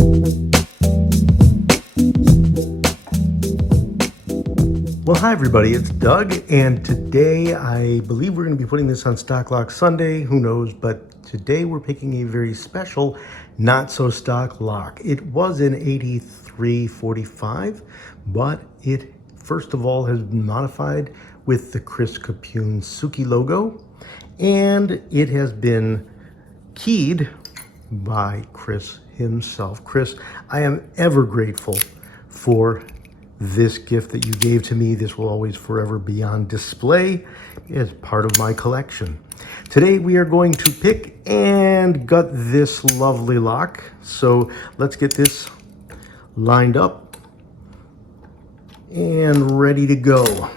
Well, hi everybody, it's Doug, and today I believe we're going to be putting this on Stock Lock Sunday, who knows, but today we're picking a very special, not so stock lock. It was an 8345, but it first of all has been modified with the Chris Capune Suki logo, and it has been keyed by Chris himself. Chris, I am ever grateful for this gift that you gave to me. This will always forever be on display as part of my collection. Today we are going to pick and gut this lovely lock. So let's get this lined up and ready to go.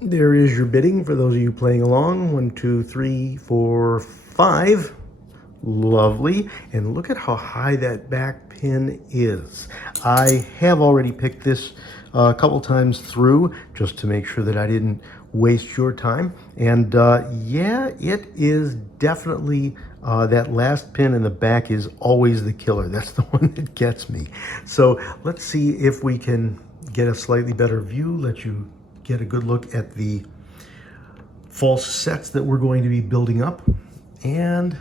There is your bidding for those of you playing along. 1, 2, 3, 4, 5. Lovely. And look at how high that back pin is. I have already picked this a couple times through just to make sure that I didn't waste your time. And yeah, it is definitely that last pin in the back is always the killer. That's the one that gets me. So let's see if we can get a slightly better view, let you get a good look at the false sets that we're going to be building up. And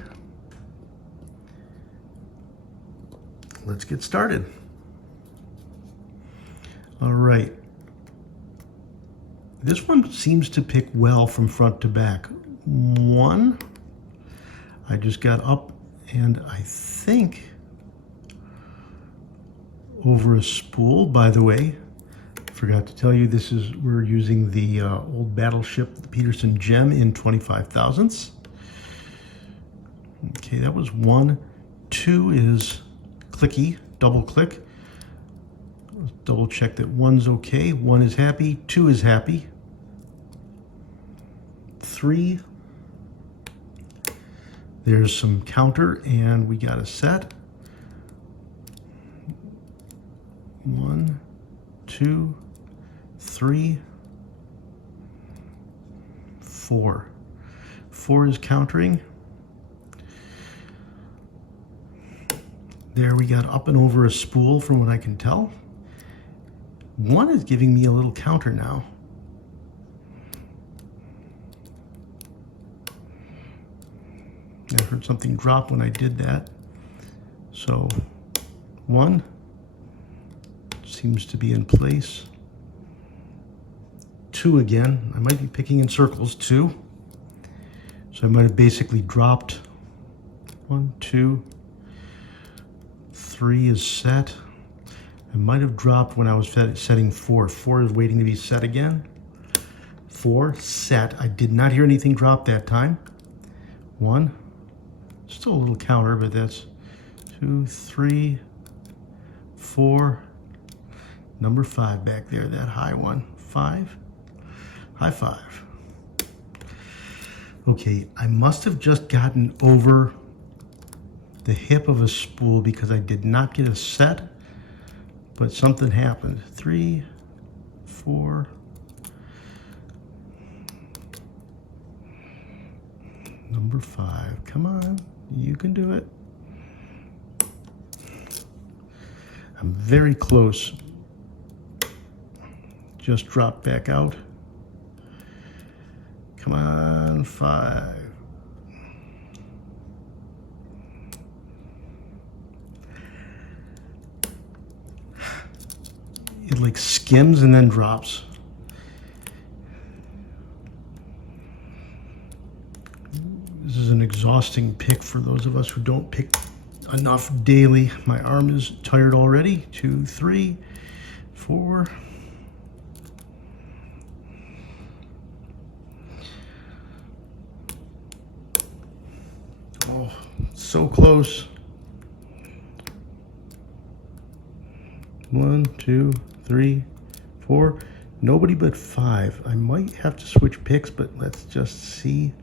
let's get started. All right. This one seems to pick well from front to back. 1, I just got up and I think over a spool. By the way, forgot to tell you, we're using the old battleship, the Peterson Gem in 25 thousandths. Okay, that was 1. 2 is clicky, double click. Let's double check that 1's okay. 1 is happy, 2 is happy. 3, there's some counter and we got a set. 1, 2, 3, 4. 4 is countering. There we got up and over a spool from what I can tell. 1 is giving me a little counter now. I heard something drop when I did that. So 1 seems to be in place. 2 again. I might be picking in circles. 2. So I might have basically dropped 1, 2, 3 is set. I might have dropped when I was setting 4. 4 is waiting to be set again. 4 set. I did not hear anything drop that time. 1. Still a little counter, but that's 2, 3, 4. Number 5 back there, that high one. 5. High 5. Okay, I must have just gotten over the hip of a spool because I did not get a set, but something happened. 3, 4. Number 5. Come on, you can do it. I'm very close. Just drop back out. Come on, 5. It like skims and then drops. This is an exhausting pick for those of us who don't pick enough daily. My arm is tired already. 2, 3, 4. Oh, so close. 1, 2, 3, 4. Nobody but 5. I might have to switch picks, but let's just see.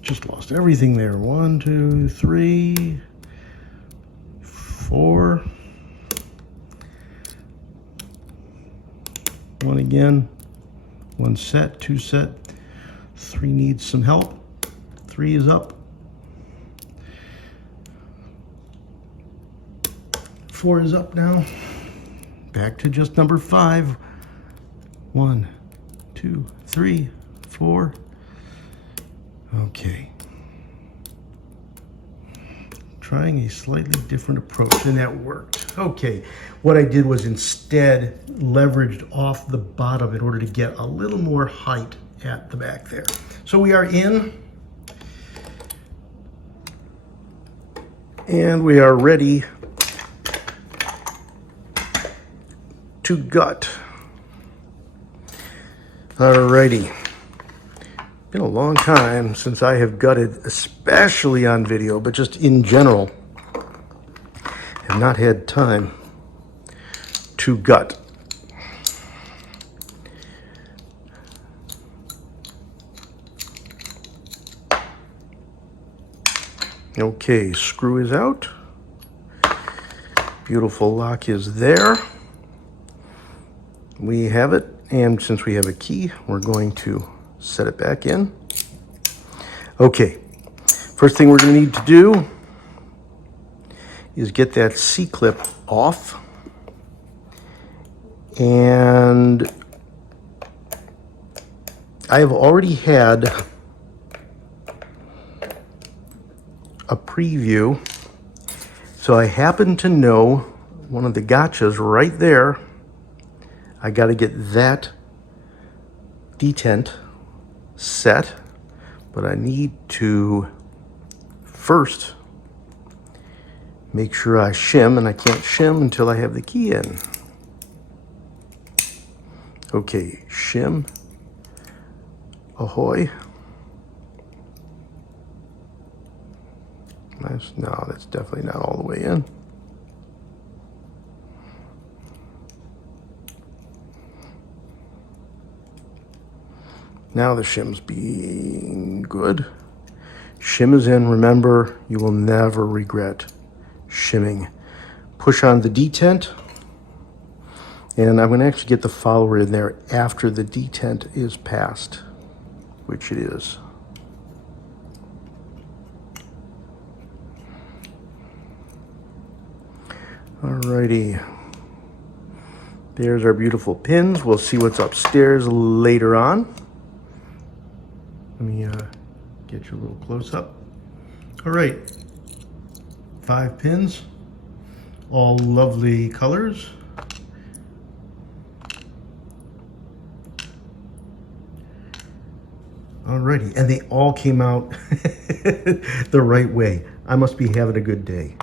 Just lost everything there. 1, 2, 3, 4. One again. One set, two set. 3 needs some help. 3 is up. 4 is up now. Back to just number 5. 1, 2, 3, 4. Okay. Trying a slightly different approach, and that worked. Okay, what I did was instead leveraged off the bottom in order to get a little more height at the back there. So we are in, and we are ready to gut. Alrighty. Been a long time since I have gutted, especially on video, but just in general, have not had time to gut. Okay, screw is out. Beautiful lock is there. We have it, and since we have a key, we're going to set it back in. Okay, first thing we're going to need to do is get that C-clip off. And I have already had a preview, so I happen to know one of the gotchas right there. I got to get that detent set, but I need to first make sure I shim, and I can't shim until I have the key in. Okay, shim, ahoy. No, that's definitely not all the way in. Now the shim's being good. Shim is in. Remember, you will never regret shimming. Push on the detent, and I'm going to actually get the follower in there after the detent is passed, which it is. Alrighty. There's our beautiful pins. We'll see what's upstairs later on. Let me get you a little close up. All right, 5 pins, all lovely colors. Alrighty, and they all came out the right way. I must be having a good day.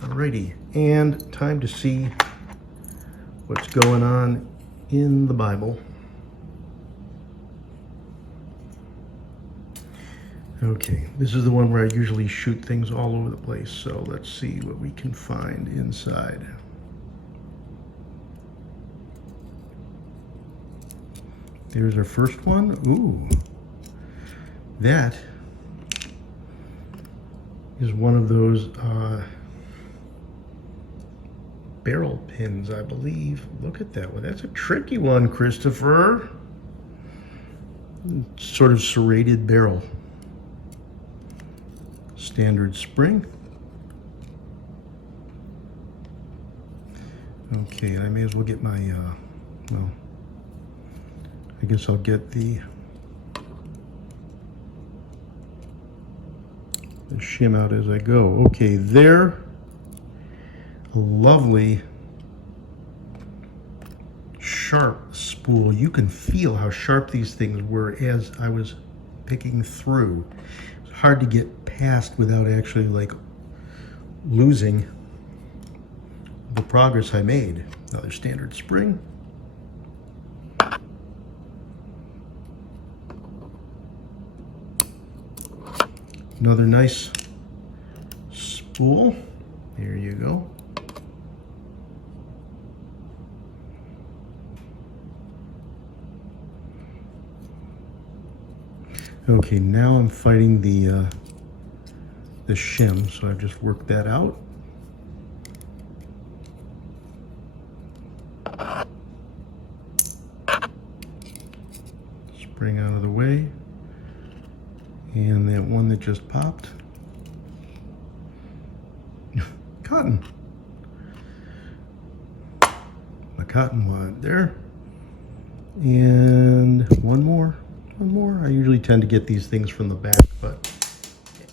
Alrighty, and time to see what's going on in the Bible. Okay, this is the one where I usually shoot things all over the place, so let's see what we can find inside. There's our first one. Ooh, that is one of those barrel pins, I believe. Look at that one. That's a tricky one, Christopher. Sort of serrated barrel. Standard spring. Okay, I may as well get my, well, I guess I'll get the shim out as I go. Okay, there. A lovely sharp spool. You can feel how sharp these things were as I was picking through. It's hard to get past without actually like losing the progress I made. Another standard spring. Another nice spool. There you go. Okay, now I'm fighting the shim, so I've just worked that out. spring out of the way. And that one that just popped. Cotton. The cotton wad there. And one more. I usually tend to get these things from the back, but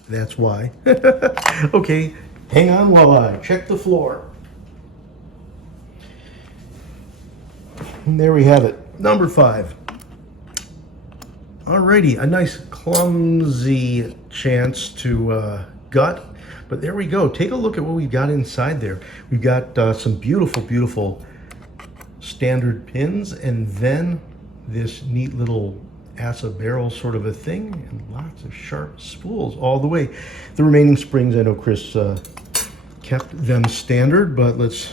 that's why. Okay, hang on while I check the floor. And there we have it, number 5. Alrighty, a nice clumsy chance to gut, but there we go. Take a look at what we've got inside there. We've got some beautiful, beautiful standard pins, and then this neat little Assa barrel sort of a thing, and lots of sharp spools all the way. The remaining springs, I know Chris kept them standard, but let's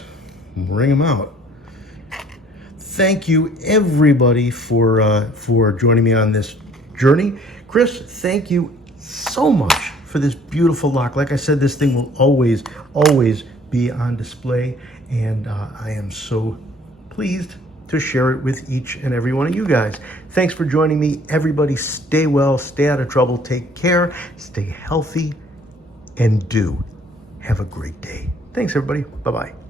ring them out. Thank you everybody for joining me on this journey. Chris, thank you so much for this beautiful lock. Like I said, this thing will always be on display, and I am so pleased to share it with each and every one of you guys. Thanks for joining me. Everybody stay well, stay out of trouble, take care, stay healthy, and do have a great day. Thanks everybody. Bye-bye.